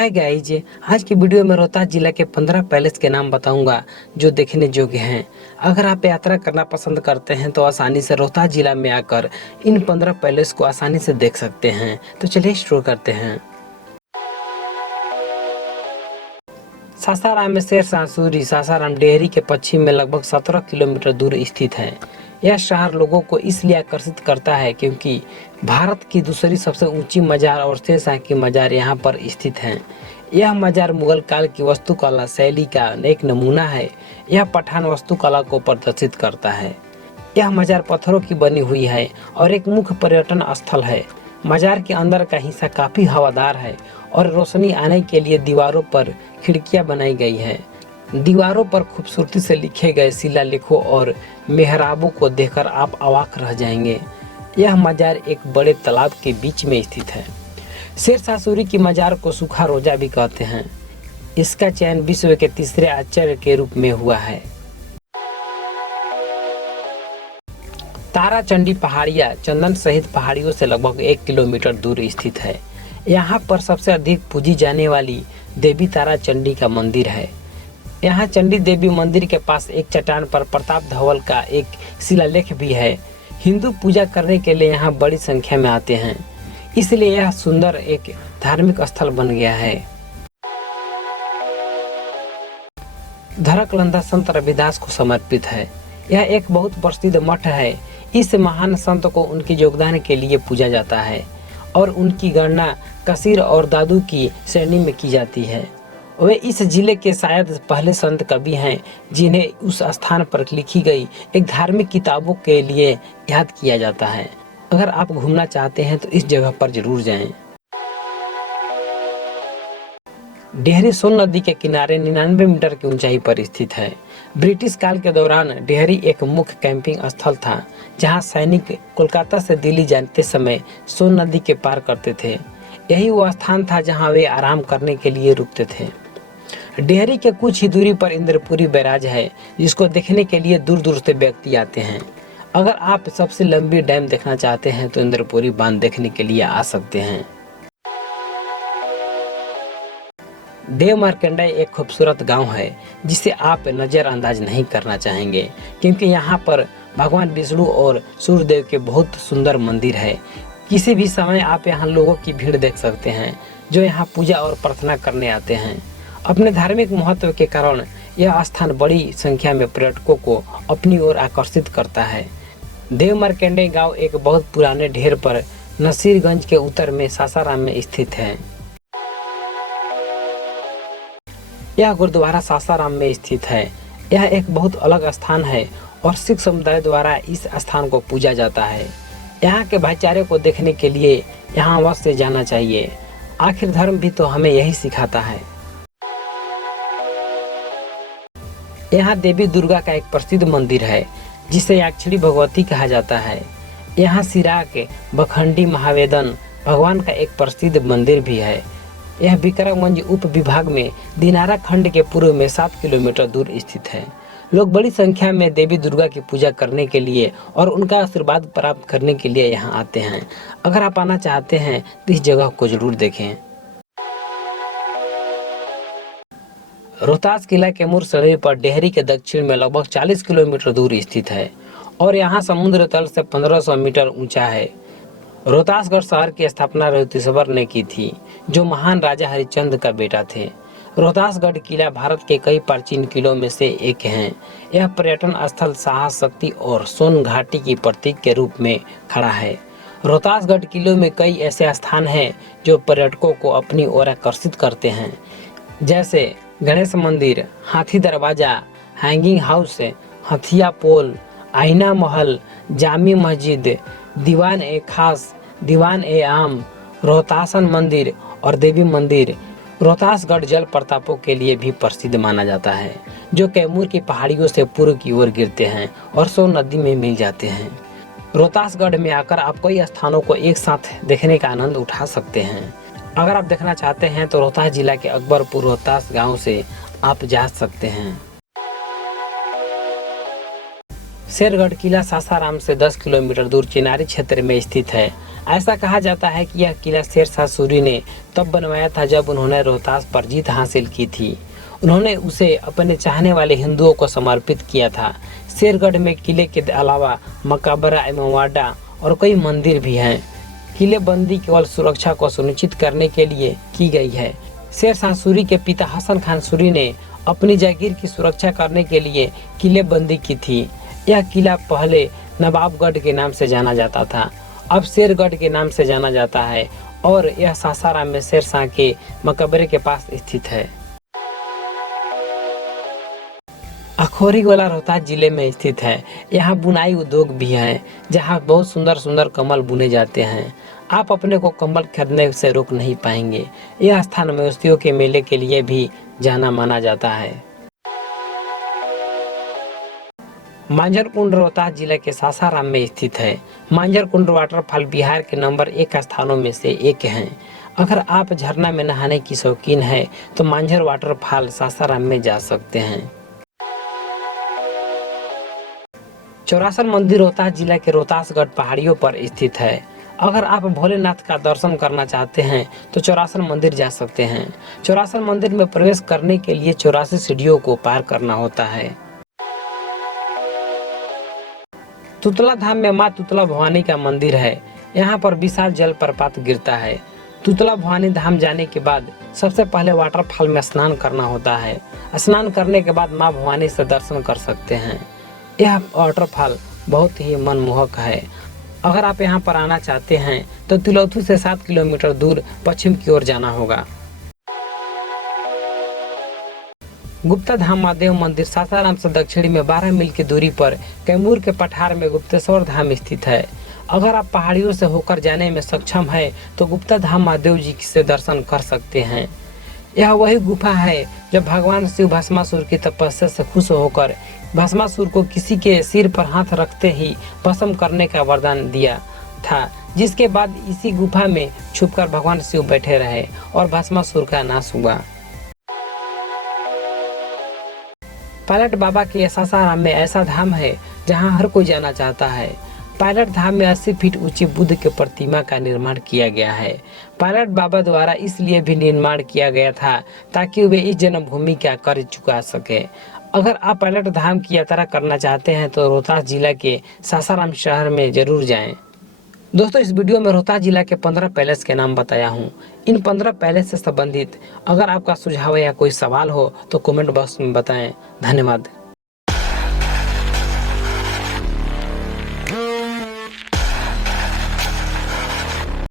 Hi guys, आज की video में रोहतास जिला के 15 पैलेस के नाम बताऊंगा जो देखने योग्य हैं। अगर आप यात्रा करना पसंद करते हैं तो आसानी से रोहतास जिला में आकर इन 15 पैलेस को आसानी से देख सकते हैं। तो चलिए शुरू करते हैं। सासाराम में शेरशाह सूरी सासाराम डेहरी के पश्चिम में लगभग 17 किलोमीटर दूर स्थित है। यह शहर लोगों को इसलिए आकर्षित करता है क्योंकि भारत की दूसरी सबसे ऊंची मजार और शेरशाह की मजार यहाँ पर स्थित है। यह मजार मुगल काल की वास्तुकला शैली का एक नमूना है। यह पठान वास्तुकला को प्रदर्शित करता है। यह मजार पत्थरों की बनी हुई है और एक मुख्य पर्यटन स्थल है। मजार के अंदर का हिस्सा काफी हवादार है और रोशनी आने के लिए दीवारों पर खिड़कियां बनाई गई है। दीवारों पर खूबसूरती से लिखे गए शिलालेखों और मेहराबों को देखकर आप अवाक रह जाएंगे। यह मजार एक बड़े तालाब के बीच में स्थित है। शेरशाह सूरी की मजार को सूखा रोजा भी कहते हैं। इसका चयन विश्व के तीसरे आश्चर्य के रूप में हुआ है। तारा चंडी पहाड़ियाँ चंदन सहित पहाड़ियों से लगभग 1 किलोमीटर दूर स्थित है। यहाँ पर सबसे अधिक पूजी जाने वाली देवी तारा चंडी का मंदिर है। यहाँ चंडी देवी मंदिर के पास एक चट्टान पर प्रताप धवल का एक शिलालेख भी है। हिंदू पूजा करने के लिए यहाँ बड़ी संख्या में आते हैं, इसलिए यह सुंदर एक धार्मिक स्थल बन गया है। धरकलंदा संत रविदास को समर्पित है। यह एक बहुत प्रसिद्ध मठ है। इस महान संत को उनके योगदान के लिए पूजा जाता है और उनकी गणना कसीर और दादू की श्रेणी में की जाती है। वे इस जिले के शायद पहले संत कवि हैं जिन्हें उस स्थान पर लिखी गई एक धार्मिक किताबों के लिए याद किया जाता है। अगर आप घूमना चाहते हैं तो इस जगह पर जरूर जाएं। डेहरी सोन नदी के किनारे 99 मीटर की ऊंचाई पर स्थित है। ब्रिटिश काल के दौरान डेहरी एक मुख्य कैंपिंग स्थल था जहां सैनिक कोलकाता से दिल्ली जाते समय सोन नदी के पार करते थे। यही वो स्थान था जहां वे आराम करने के लिए रुकते थे। डेहरी के कुछ ही दूरी पर इंद्रपुरी बैराज है जिसको देखने के लिए दूर दूर से व्यक्ति आते हैं। अगर आप सबसे लंबी डैम देखना चाहते हैं तो इंद्रपुरी बांध देखने के लिए आ सकते हैं। देव मार्कंडेय एक खूबसूरत गांव है जिसे आप नज़रअंदाज नहीं करना चाहेंगे क्योंकि यहाँ पर भगवान विष्णु और सूर्यदेव के बहुत सुंदर मंदिर है। किसी भी समय आप यहाँ लोगों की भीड़ देख सकते हैं जो यहाँ पूजा और प्रार्थना करने आते हैं। अपने धार्मिक महत्व के कारण यह स्थान बड़ी संख्या में पर्यटकों को अपनी ओर आकर्षित करता है। देव मार्कंडेय गाँव एक बहुत पुराने ढेर पर नसीरगंज के उत्तर में सासाराम में स्थित है। यह गुरुद्वारा सासाराम में स्थित है। यह एक बहुत अलग स्थान है और सिख समुदाय द्वारा इस स्थान को पूजा जाता है। यहाँ के भाईचारे को देखने के लिए यहाँ अवश्य जाना चाहिए। आखिर धर्म भी तो हमें यही सिखाता है। यहाँ देवी दुर्गा का एक प्रसिद्ध मंदिर है जिसे याक्षिणी भगवती कहा जाता है। यहाँ सिराक बखंडी महावेदन भगवान का एक प्रसिद्ध मंदिर भी है। यह विक्रमगंज उप विभाग में दिनारा खंड के पूर्व में 7 किलोमीटर दूर स्थित है। लोग बड़ी संख्या में देवी दुर्गा की पूजा करने के लिए और उनका आशीर्वाद प्राप्त करने के लिए यहाँ आते हैं। अगर आप आना चाहते हैं तो इस जगह को जरूर देखें। रोहतास किला कैमूर शरीर पर डेहरी के दक्षिण में लगभग 40 किलोमीटर दूर स्थित है और यहाँ समुद्र तल से 1500 मीटर ऊंचा है। रोहतासगढ़ शहर की स्थापना रोहतासवर ने की थी जो महान राजा हरिश्चंद्र का बेटा थे। रोहतासगढ़ किला भारत के कई प्राचीन किलों में से एक है। यह पर्यटन स्थल साहस, शक्ति और सोन घाटी की प्रतीक के रूप में खड़ा है। रोहतासगढ़ किले में कई ऐसे स्थान हैं जो पर्यटकों को अपनी ओर आकर्षित करते हैं, जैसे गणेश मंदिर, हाथी दरवाजा, हैंगिंग हाउस, हथिया पोल, आईना महल, जामी मस्जिद, दीवान ए खास, दीवान ए आम, रोहतासन मंदिर और देवी मंदिर। रोहतासगढ़ जल प्रतापों के लिए भी प्रसिद्ध माना जाता है जो कैमूर की पहाड़ियों से पूर्व की ओर गिरते हैं और सोन नदी में मिल जाते हैं। रोहतासगढ़ में आकर आप कई स्थानों को एक साथ देखने का आनंद उठा सकते हैं। अगर आप देखना चाहते हैं तो रोहतास जिला के अकबरपुर रोहतास गांव से आप जा सकते हैं। शेरगढ़ किला सासाराम से 10 किलोमीटर दूर चिनारी क्षेत्र में स्थित है। ऐसा कहा जाता है कि यह किला शेरशाह सूरी ने तब बनवाया था जब उन्होंने रोहतास पर जीत हासिल की थी। उन्होंने उसे अपने चाहने वाले हिंदुओं को समर्पित किया था। शेरगढ़ में किले के अलावा मकबरा एवं वाडा और कई मंदिर भी हैं। किलेबंदी केवल सुरक्षा को सुनिश्चित करने के लिए की गई है। शेरशाह सूरी के पिता हसन खान सूरी ने अपनी जागीर की सुरक्षा करने के लिए किलेबंदी की थी। यह किला पहले नवाबगढ़ के नाम से जाना जाता था, अब शेरगढ़ के नाम से जाना जाता है और यह सासाराम में शेरशाह के मकबरे के पास स्थित है। अखोरी गोला रोहतास जिले में स्थित है। यहाँ बुनाई उद्योग भी है, जहाँ बहुत सुंदर सुंदर कमल बुने जाते हैं। आप अपने को कमल खरीदने से रोक नहीं पाएंगे। यह स्थान मवेशियों के मेले के लिए भी जाना माना जाता है। मांझर कुंड रोहतास जिले के सासाराम में स्थित है। मांझर कुंड वाटरफॉल बिहार के नंबर 1 स्थानों में से एक है। अगर आप झरना में नहाने की शौकीन है तो मांझर वाटरफॉल सासाराम में जा सकते हैं। चौरासन मंदिर रोहतास जिला के रोहतासगढ़ पहाड़ियों पर स्थित है। अगर आप भोलेनाथ का दर्शन करना चाहते हैं तो चौरासन मंदिर जा सकते हैं। चौरासन मंदिर में प्रवेश करने के लिए 84 सीढ़ियों को पार करना होता है। तुतला धाम में माँ तुतला भवानी का मंदिर है। यहाँ पर विशाल जलप्रपात गिरता है। तुतला भवानी धाम जाने के बाद सबसे पहले वाटरफॉल में स्नान करना होता है। स्नान करने के बाद माँ भवानी से दर्शन कर सकते हैं। यह वाटरफॉल बहुत ही मनमोहक है। अगर आप यहाँ पर आना चाहते हैं तो तिलौथू से 7 किलोमीटर दूर पश्चिम की ओर जाना होगा। गुप्ता धाम महादेव मंदिर सासाराम से दक्षिणी में 12 मील की दूरी पर कैमूर के पठार में गुप्तेश्वर धाम स्थित है। अगर आप पहाड़ियों से होकर जाने में सक्षम है तो गुप्ता धाम महादेव जी से दर्शन कर सकते हैं। यह वही गुफा है जब भगवान शिव भस्मासुर की तपस्या से खुश होकर भस्मासुर को किसी के सिर पर हाथ रखते ही भस्म करने का वरदान दिया था, जिसके बाद इसी गुफा में छुपकर भगवान शिव बैठे रहे और भस्मासुर का नाश हुआ। पायलट बाबा के सासाराम में ऐसा धाम है जहां हर कोई जाना चाहता है। पायलट धाम में 80 फीट ऊंची बुद्ध के प्रतिमा का निर्माण किया गया है। पायलट बाबा द्वारा इसलिए भी निर्माण किया गया था ताकि वे इस जन्मभूमि का कर्ज चुका सके। अगर आप पायलट धाम की यात्रा करना चाहते हैं तो रोहतास जिला के सासाराम शहर में जरूर जाएं। दोस्तों, इस वीडियो में रोहतास जिला के 15 पैलेस के नाम बताया हूँ। इन 15 पैलेस से संबंधित अगर आपका सुझाव या कोई सवाल हो तो कमेंट बॉक्स में बताएं। धन्यवाद।